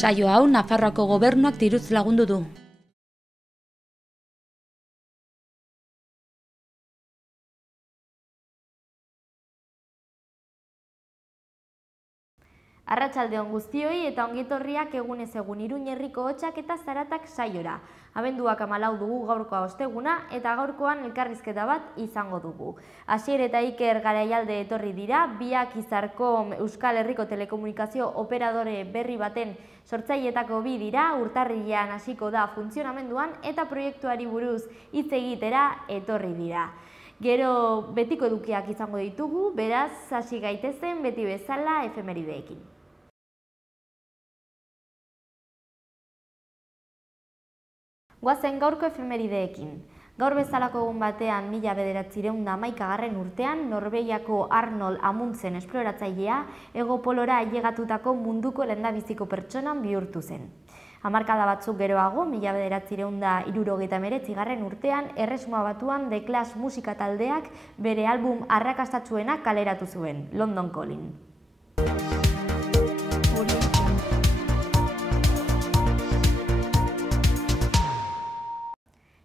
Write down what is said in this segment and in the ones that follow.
Saio hau Nafarroako gobernuak diruz lagundu du. Arratsaldeon guztioi eta ongitorriak egunez egun Iruña herriko hotsak eta zaratak saiora. Abenduak 14 dugu gaurkoa osteguna eta gaurkoan elkarrizketa bat izango dugu. Asier eta Iker Garaialde etorri dira, biak Izarkom Euskal Herriko telekomunikazio operadore berri baten sortzaileetako bi dira, urtarrilean hasiko da funtzionamenduan eta proiektuari buruz hitz egitera etorri dira. Gero betiko edukiak izango ditugu, beraz hasi gaitezen beti bezala efemerideekin. Goazen gaurko efemerideekin. Gaur bezalako egun batean 1911 urtean Norvegiako Arnold Amundsen esploratzailea Hego Polora ailegatutako munduko lehendabiziko pertsonan bihurtu zen. Hamarkada batzuk geroago, 1979 urtean Erresuma Batuan The Clash musika taldeak bere album arrakastatsuena kaleratu zuen, London Calling.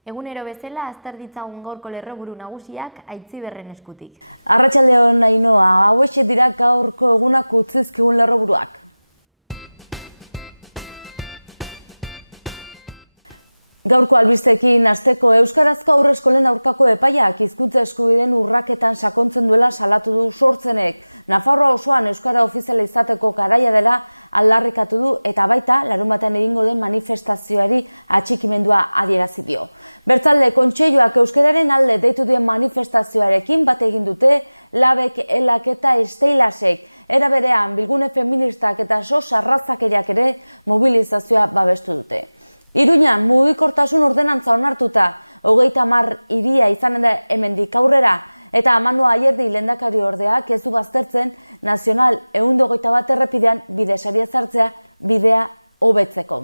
Egunero bezala, azter ditzagun gaurko lerroburu nagusiak Aitziberren eskutik. Arratsaldeon Ainoa, hauexek dira gaurko egunak utzizkigun lerroburuak. Gaurko albistekin hasteko euskarazko haurreskolen aurkako epaiak hizkuntza eskubideen urraketan sakontzen duela salatu du Sortzenek. Nafarroa osoan euskara ofiziala izateko garaia dela aldarrikatu du eta baita larunbatean egingo den manifestazioari atxikimendua adierazi dio. Bertzalde kontseiluak euskararen alde deitu duen manifestazioarekin bat egin dute Labek, Elak eta Esteilasek. Era berean bilgune feministak eta sarrazakeriak ere mobilizazioa babestu dute. Iruñan mugikortasun ordenantza onartuta, 30 hiria izanen da hemendik aurrera, eta Manu Ayerdi lehendakari ordeak ez du baztertzen Nazional 121 errepidean bidesaria ezartzea bidea hobetzeko.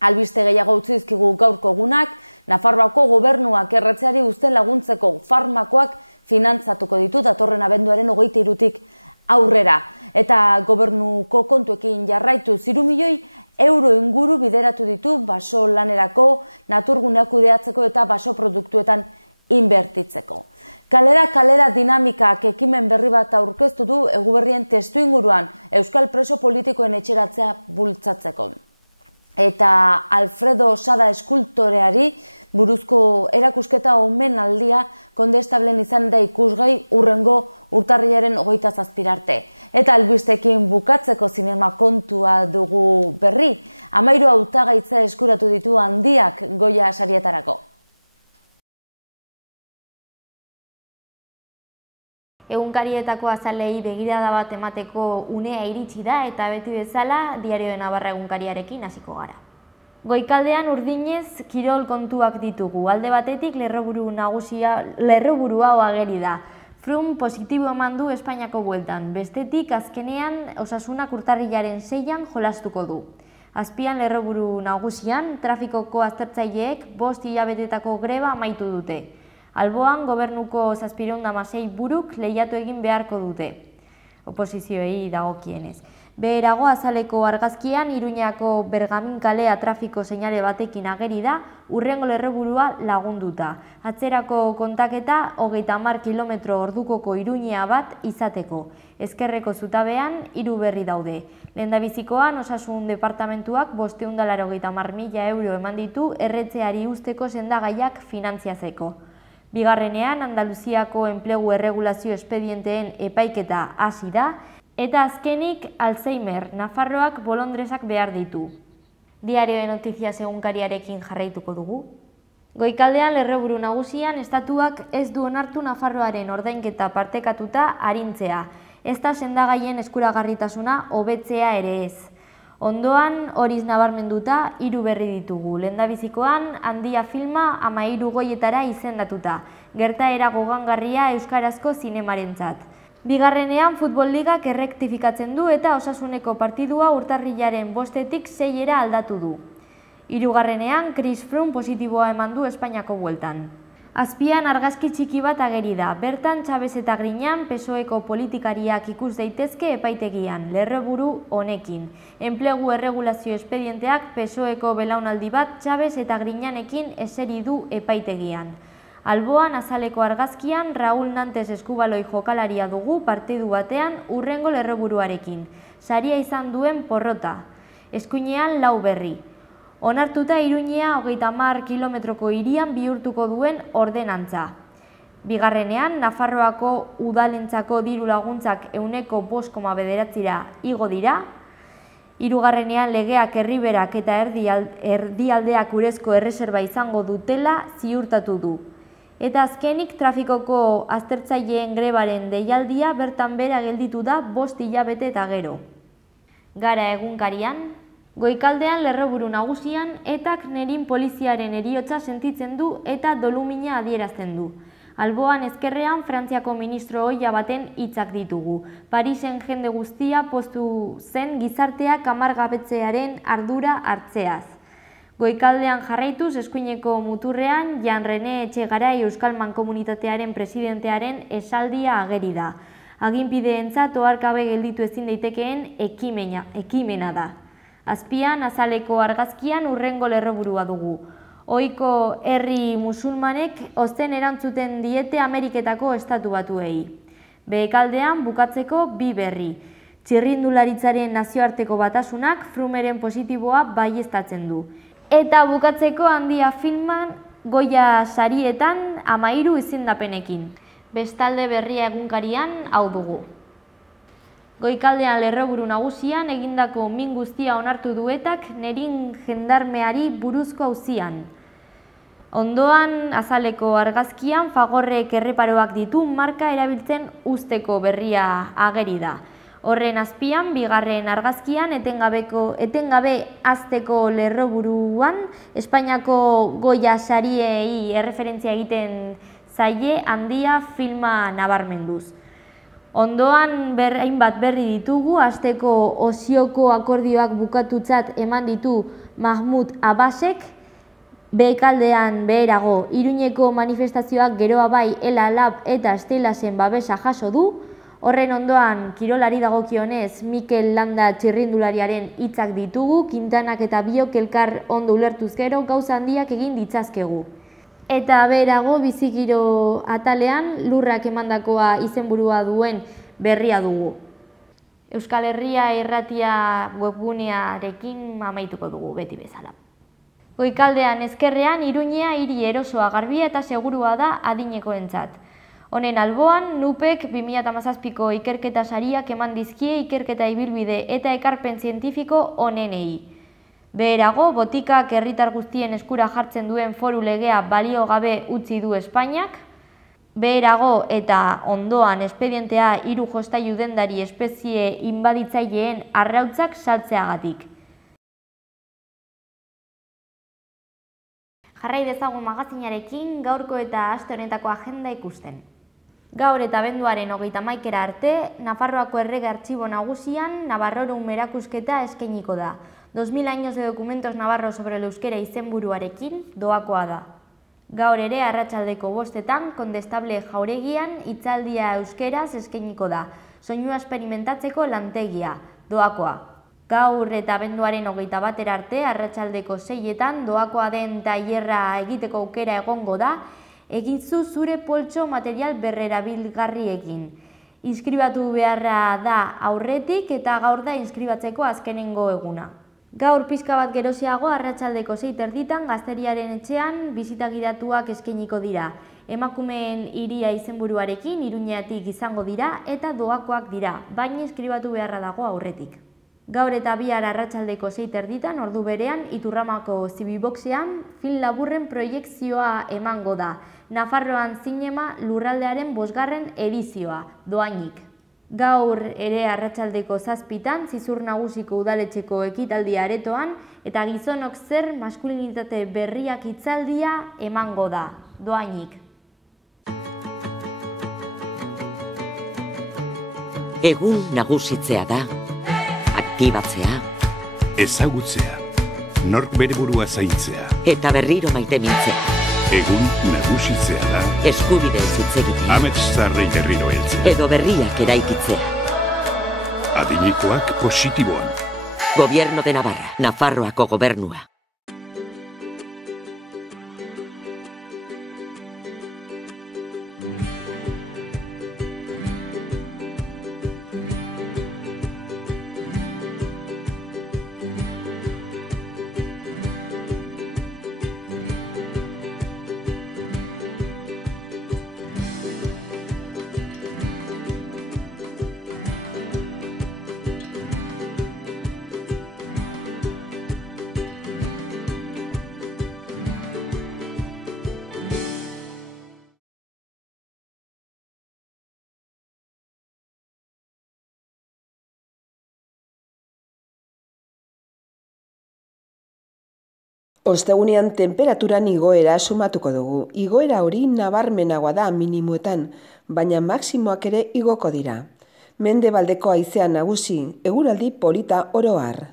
Albiste gehiago utzi dizkigu gaurko egunak, Nafarroako gobernuak erretzeari uzten laguntzeko farmakoak finantzatuko ditu datorren abenduaren 23tik aurrera. Eta gobernuko kontuekin jarraitu 3 milioi euro inguru bideratu ditu baso lanerako, naturguneak kudeatzeko eta baso produktuetan inbertitzeko. Kalera dinamikak ekimen berri bat aurkeztu du Eguberrien testu inguruan euskal preso politikoen etxeratzea bultzatzeko. Eta Alfredo Osada eskultoreari buruzko erakusketa omenaldia Kondestablen izan da ikusgai hurrengo urtarrilaren 27 arte. Eta albistekin bukatzeko zinema kontua dugu berri, 13 hautagaitza eskuratu ditu handiak Goya sarietarako. Egunkarietako azalei begirada bat emateko unea iritsi da eta beti bezala Diario de Navarra egunkariarekin hasiko gara. Goikaldean urdinez kirol kontuak ditugu, alde batetik lerroburu hau ageri da. Froome positibo eman du Espainiako bueltan, bestetik azkenean Osasunak urtarrilaren 6an jolastuko du. Azpian lerroburu nagusian, trafikoko aztertzaileek 5 hilabetetako greba amaitu dute. Alboan gobernuko 716 buruk lehiatu egin beharko dute, oposizioei dagokienez. Beherago azaleko argazkian Iruñako Bergamin kalea trafiko seinale batekin ageri da, hurrengo lerroburua lagunduta. Atzerako kontaketa 30 kilometro ordukoko Iruña bat izateko. Ezkerreko zutabean 3 berri daude. Lehendabizikoan Osasun Departamentuak 580.000 euro eman ditu erretzeari usteko sendagaiak finantziatzeko. Bigarrenean Andaluziako enplegu erregulazio espedienteen epaiketa hasi da, eta azkenik Alzheimer, Nafarroak bolondresak behar ditu. Diario de Noticias egunkariarekin jarraituko dugu. Goikaldean lerroburu nagusian estatuak ez du onartu Nafarroaren ordainketa partekatuta arintzea, ez da sendagaien eskuragarritasuna hobetzea ere ez. Ondoan horiz nabarmenduta 3 berri ditugu. Lehendabizikoan Handia filma 13 goietara izendatuta, gertaera gogangarria euskarazko zinemarentzat. Bigarrenean Futbol Ligak errektifikatzen du eta Osasuneko partidua urtarrilaren 5etik 6era aldatu du. Hirugarrenean Chris Froome positiboa eman du Espainiako bueltan. Azpian argazki txiki bat ageri da. Bertan Chavez eta Griñán PSOEko politikariak ikus daitezke epaitegian, lerroburu honekin. Enplegu erregulazio espedienteak PSOEko belaunaldi bat Chavez eta Griñánekin eseri du epaitegian. Alboan azaleko argazkian Raúl Nantes eskubaloi jokalaria dugu partidu batean hurrengo lerroburuarekin. Saria izan duen porrota. Eskuinean 4 berri. Onartuta Iruñea 30 kilometroko hirian bihurtuko duen ordenantza. Bigarrenean, Nafarroako udalentzako diru laguntzak 5,9%ra igo dira. Hirugarrenean, legeak herriberak eta erdialdeak urezko erreserba izango dutela ziurtatu du. Eta azkenik, trafikoko aztertzaileen grebaren deialdia bertan bera gelditu da 5 hilabete eta gero. Gara egunkarian, Goikaldean lerroburu nagusian, etak Nerin poliziaren heriotza sentitzen du eta dolumina adierazten du. Alboan ezkerrean Frantziako ministro ohia baten hitzak ditugu. Parisen jende guztia poztu zen gizarteak amargabetzearen ardura hartzeaz. Goikaldean jarraituz eskuineko muturrean Jan Rene Etxegarai Euskal Mankomunitatearen presidentearen esaldia ageri da. Aginpideentzat oharkabe gelditu ezin daitekeen ekimena da. Azpian, azaleko argazkian hurrengo lerroburua dugu. Ohiko herri musulmanek ozen erantzuten diete Ameriketako estatu batuei. Behekaldean bukatzeko 2 berri. Txirrindularitzaren nazioarteko batasunak Frumeren positiboa baieztatzen du. Eta bukatzeko Handia filman Goya sarietan 13 izendapenekin. Bestalde berria egunkarian hau dugu. Goikaldean lerroburu nagusian egindako min guztia onartu duetak Nerin jendarmeari buruzko auzian. Ondoan azaleko argazkian Fagorrek erreparoak ditu marka erabiltzen usteko berria ageri da. Horren azpian, bigarren argazkian etengabe azteko lerroburuan Espainiako Goya sariei erreferentzia egiten zaie Handia filma nabarmenduz. Ondoan hainbat berri ditugu, asteko Ozioko akordioak bukatutzat eman ditu Mahmud Abbasek, behekaldean beherago Iruñeko manifestazioak geroa bai Ela Lab eta Estelasen babesa jaso du, horren ondoan kirolari dagokionez Mikel Landa txirrindulariaren hitzak ditugu, Quintanak eta biok elkar ondo ulertuz gero gauza handiak egin ditzazkegu. Eta beherago bizikiro atalean lurrak emandakoa izenburua duen berria dugu. Euskal Herria irratia webgunearekin amaituko dugu beti bezala. Goikaldean ezkerrean Iruñea hiri erosoa, garbia eta segurua da adinekoentzat. Honen alboan, NUPek 2017ko ikerketa sariak eman dizkie ikerketa ibilbide eta ekarpen zientifiko onenei. Beherago, botikak herritar guztien eskura jartzen duen foru legea balio gabe utzi du Espainiak. Beherago eta ondoan espedientea 3 jostailu dendari espezie inbaditzaileen arrautzak saltzeagatik. Jarrai dezagun magazinarekin gaurko eta aste honetako agenda ikusten. Gaur eta abenduaren 31 arte, Nafarroako Errege Artxibo Nagusian Navarrorum erakusketa eskainiko da. 2000 años de documentos navarros sobre el euskera izenburuarekin doakoa da. Gaur ere arratsaldeko 5etan Kondestable Jauregian hitzaldia euskeraz eskainiko da. Soinua esperimentatzeko lantegia doakoa. Gaur eta abenduaren 21 arte arratsaldeko 6etan doakoa den tailerra egiteko aukera egongo da. Egitzu zure poltso material berrerabilgarriekin. Inskribatu beharra da aurretik eta gaur da inskribatzeko azkenengo eguna. Gaur pixka bat geroziago arratsaldeko 6:30 Gazteriaren etxean bisita gidatuak eskainiko dira. Emakumeen hiria izenburuarekin Iruñeatik izango dira eta doakoak dira, baina inskribatu beharra dago aurretik. Gaur eta bihar arratsaldeko 6:30 ordu berean Iturramako Zibiboxean film laburren proiekzioa emango da. Nafarroan zinema lurraldearen 5. edizioa, doainik. Gaur ere arratsaldeko 7:00 Zizur Nagusiko udaletxeko ekitaldia aretoan eta Gizonok zer maskulinitate berriak hitzaldia emango da, doainik. Egun nagusitzea da, aktibatzea, ezagutzea, nork bere burua zaintzea, eta berriro maitemintzea. Egun nagusitzea da. Eskubide hitz egitea. Amets zaharrei berriro heltzea. Edo berriak eraikitzea. Adinekoak positiboan. Gobierno de Navarra, Nafarroako gobernua. Ostegunean temperaturan igoera sumatuko dugu. Igoera hori nabarmenagoa da minimoetan, baina maximoak ere igoko dira. Mendebaldeko haizea nagusi, eguraldi polita oro har.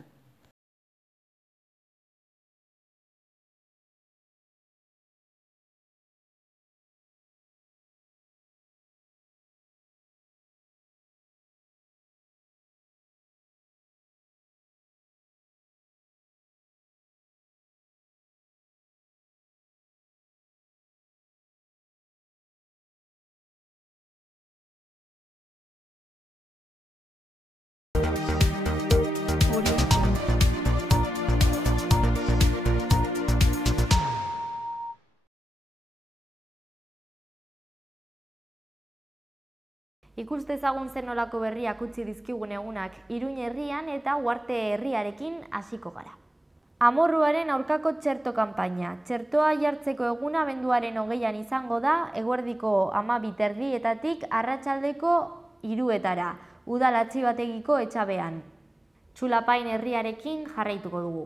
Ikus dezagun zer nolako berriak utzi dizkigun egunak Iruin herrian eta Uharte herriarekin hasiko gara. Amorruaren aurkako txerto kanpaina. Txertoa jartzeko eguna abenduaren 20an izango da, eguerdiko 12:30 arratsaldeko 3etara, udal artxibategiko etxabean. Txulapain herriarekin jarraituko dugu.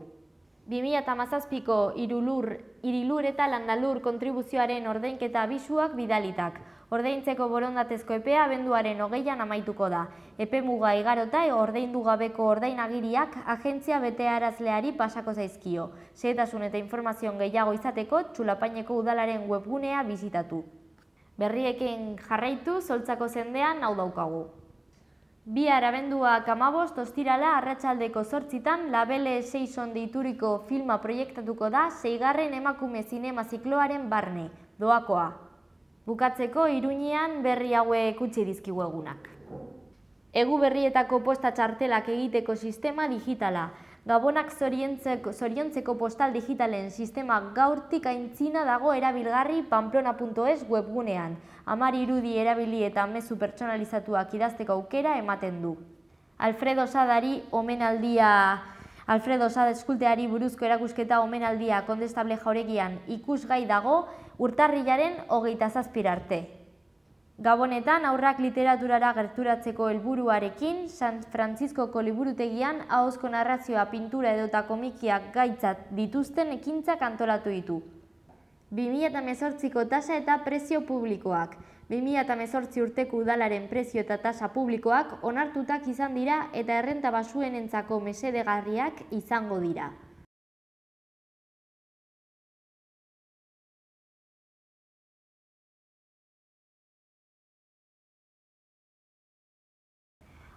2017ko Hirilur eta Landalur kontribuzioaren ordainketa abisuak bidalitak. Ordaintzeko borondatezko epea abenduaren 20an amaituko da. Epe muga igarota ordaindu gabeko ordainagiriak agentzia betearazleari pasako zaizkio. Xehetasun eta informazioa gehiago izateko Txulapaineko udalaren webgunea bisitatu. Berriekin jarraitu Soltzako zendean hau daukagu. Bihar abenduak 15 ostirala arratsaldeko 8 Labele Seison deituriko filma proiektatuko da 6. emakume zinema zikloaren barne, doakoa. Bukatzeko Iruñean berri hauek utzi dizkigu egunak. Egu berrietako posta txartelak egiteko sistema digitala. Gabonak zoriontzeko postal digitalen sistema gaurtik aintzina dago erabilgarri pamplona.es webgunean. 10 irudi erabili eta mezu pertsonalizatuak idazteko aukera ematen du. Alfredo Sada eskulteari buruzko erakusketa omenaldia Kondestable Jauregian ikusgai dago urtarrilaren 27 arte. Gabonetan aurrak literaturara gerturatzeko helburuarekin San Frantziskoko liburutegian ahozko narrazioa, pintura edota komikiak gaitzat dituzten ekintzak antolatu ditu. 2018ko tasa eta prezio publikoak. 2018 urteko udalaren prezio eta tasa publikoak onartutak izan dira eta errenta basuenentzako mesedegarriak izango dira.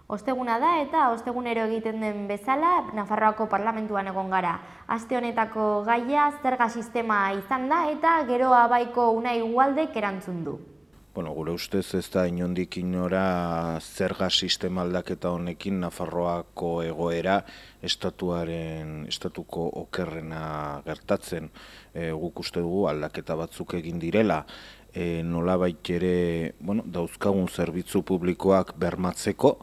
Osteguna da eta ostegunero egiten den bezala Nafarroako Parlamentuan egon gara. Aste honetako gaia zerga sistema izan da eta gero Abaiko Unai Ualdek erantzun du. Gure ustez ez da inondik inora zerga sistema aldaketa honekin Nafarroako egoera estatuko okerrena gertatzen. Guk uste dugu aldaketa batzuk egin direla. Nolabait ere dauzkagun zerbitzu publikoak bermatzeko,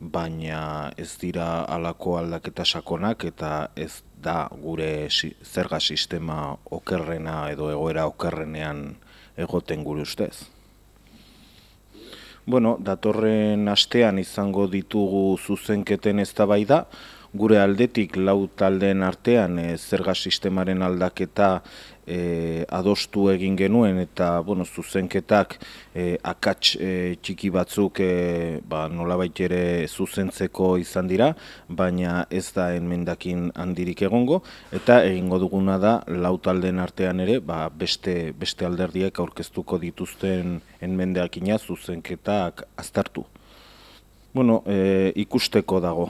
baina ez dira halako aldaketa sakonak eta ez da gure zerga sistema okerrena edo egoera okerrenean egoten gure ustez. Datorren astean izango ditugu zuzenketen eztabaida, gure aldetik 4 taldeen artean zerga sistemaren aldaketa adostu egin genuen eta zuzenketak akats txiki batzuk nolabait ere zuzentzeko izan dira, baina ez da enmendakin handirik egongo, eta egingo duguna da lau taldeen artean ere beste alderdiek aurkeztuko dituzten enmendakina zuzenketak aztertu. Ikusteko dago,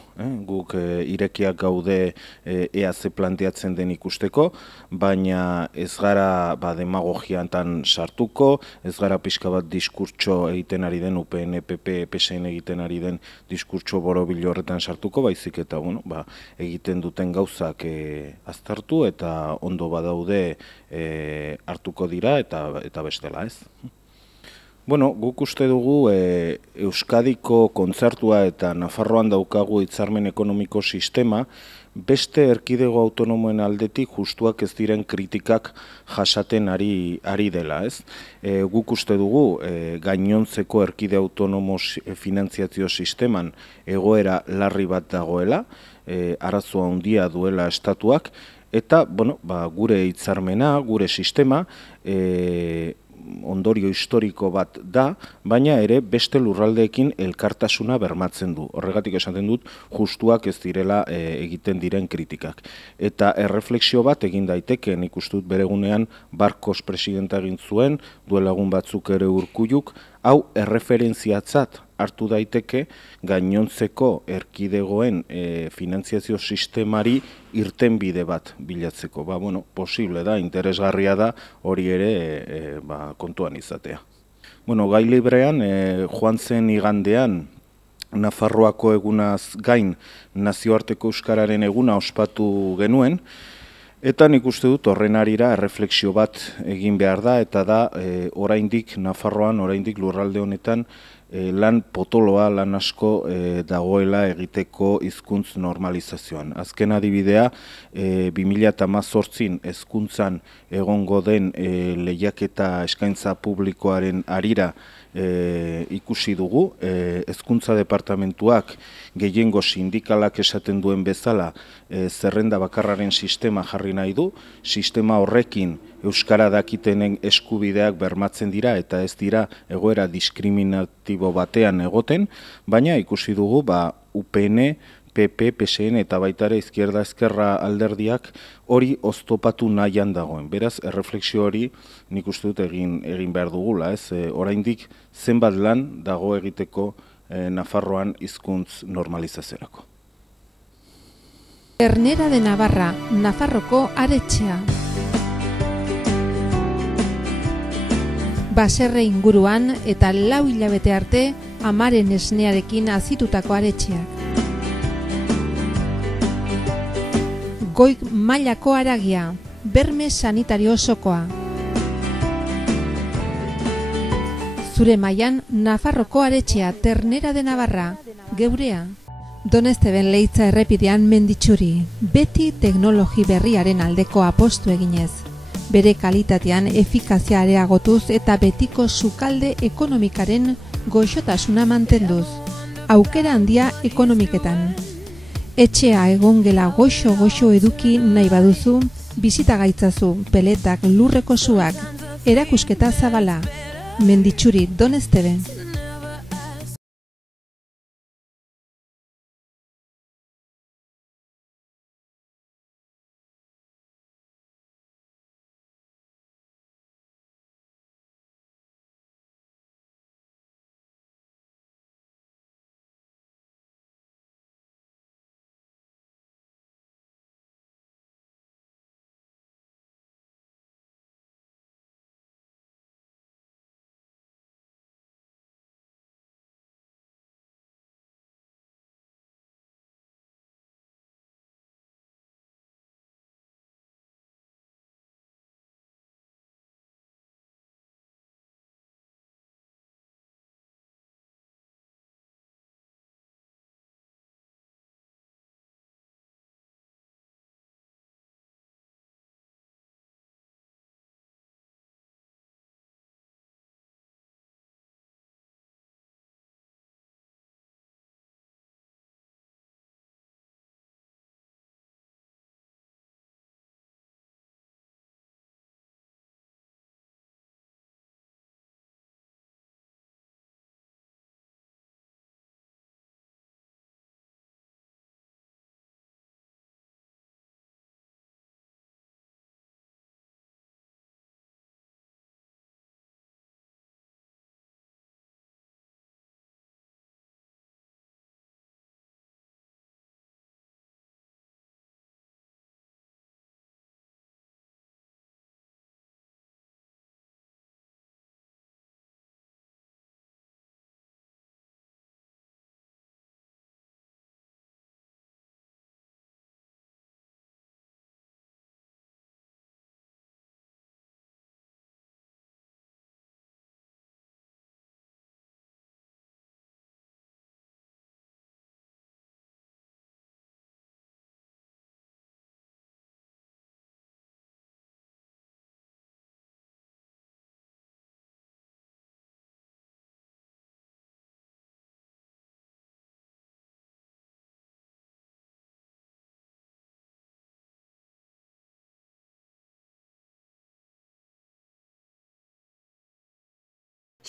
guk irekiak gaude ea ze planteatzen den ikusteko, baina ez gara demagogiantan sartuko, ez gara pixka bat diskurtso egiten ari den, UPN, PP, PSN egiten ari den diskurtso borobil horretan sartuko, baizik eta egiten duten gauzak aztertu eta ondo badaude hartuko dira eta bestela ez. Guk uste dugu Euskadiko kontzertua eta Nafarroan daukagu hitzarmen ekonomiko sistema beste erkidego autonomoen aldetik justuak ez diren kritikak jasaten ari dela, ez? Guk uste dugu gainontzeko erkide autonomo finantziazio sisteman egoera larri bat dagoela, arazoa handia duela estatuak, eta gure hitzarmena, gure sistema, ondorio historiko bat da, baina ere beste lurraldeekin elkartasuna bermatzen du. Horregatik esaten dut, justuak ez direla egiten diren kritikak. Eta erreflexio bat egin daiteke, nik uste dut beregunean Barkos presidenta egin zuen, duela egun batzuk ere Urkulluk, hau erreferentziatzat hartu daiteke gainontzeko erkidegoen finantziazio sistemari irtenbide bat bilatzeko. Posible da, interesgarria da hori ere kontuan izatea. Gai librean, joan zen igandean, Nafarroako egunaz gain nazioarteko euskararen eguna ospatu genuen, eta nik uste dut horren arira erreflexio bat egin behar da, eta da oraindik Nafarroan, oraindik lurralde honetan, lan potoloa, lan asko dagoela egiteko hizkuntz normalizazioan. Azken adibidea, 2018 hezkuntzan egongo den lehiaketa eskaintza publikoaren arira ikusi dugu, hezkuntza departamentuak gehiengo sindikalak esaten duen bezala zerrenda bakarraren sistema jarri nahi du, sistema horrekin euskara dakitenen eskubideak bermatzen dira eta ez dira egoera diskriminatibo batean egoten, baina ikusi dugu UPN, PP, PSN eta baitare izquierda ezkerra alderdiak hori oztopatu nahian dagoen. Beraz, erreflexio hori nik uste dut egin behar dugula, ez? Oraindik zenbat lan dago egiteko Nafarroan hizkuntz normalizaziorako. Ternera de Navarra, Nafarroko aretxea. Baserre inguruan eta 4 hilabete arte amaren esnearekin azitutako aretxeak. Goi mailako haragia, berme sanitario osokoa. Zure mailan Nafarroko aretxea, Ternera de Navarra, geurea. Donesteben Leitza errepidean Menditxuri, beti teknologi berriaren aldeko apostu eginez. Bere kalitatean efikazia areagotuz eta betiko sukalde ekonomikaren goxotasuna mantenduz. Aukera handia ekonomiketan. Etxea egongela goxo eduki nahi baduzu, bizita gaitzazu, peletak, lurreko suak, erakusketa zabala. Menditxuri, Donesteben.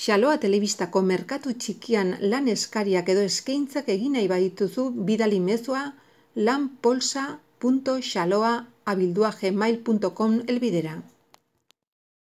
Xaloa telebistako merkatu txikian lan eskariak edo eskaintzak egin nahi badituzu bidali mezua lanpolsa.xaloa@gmail.com helbidera.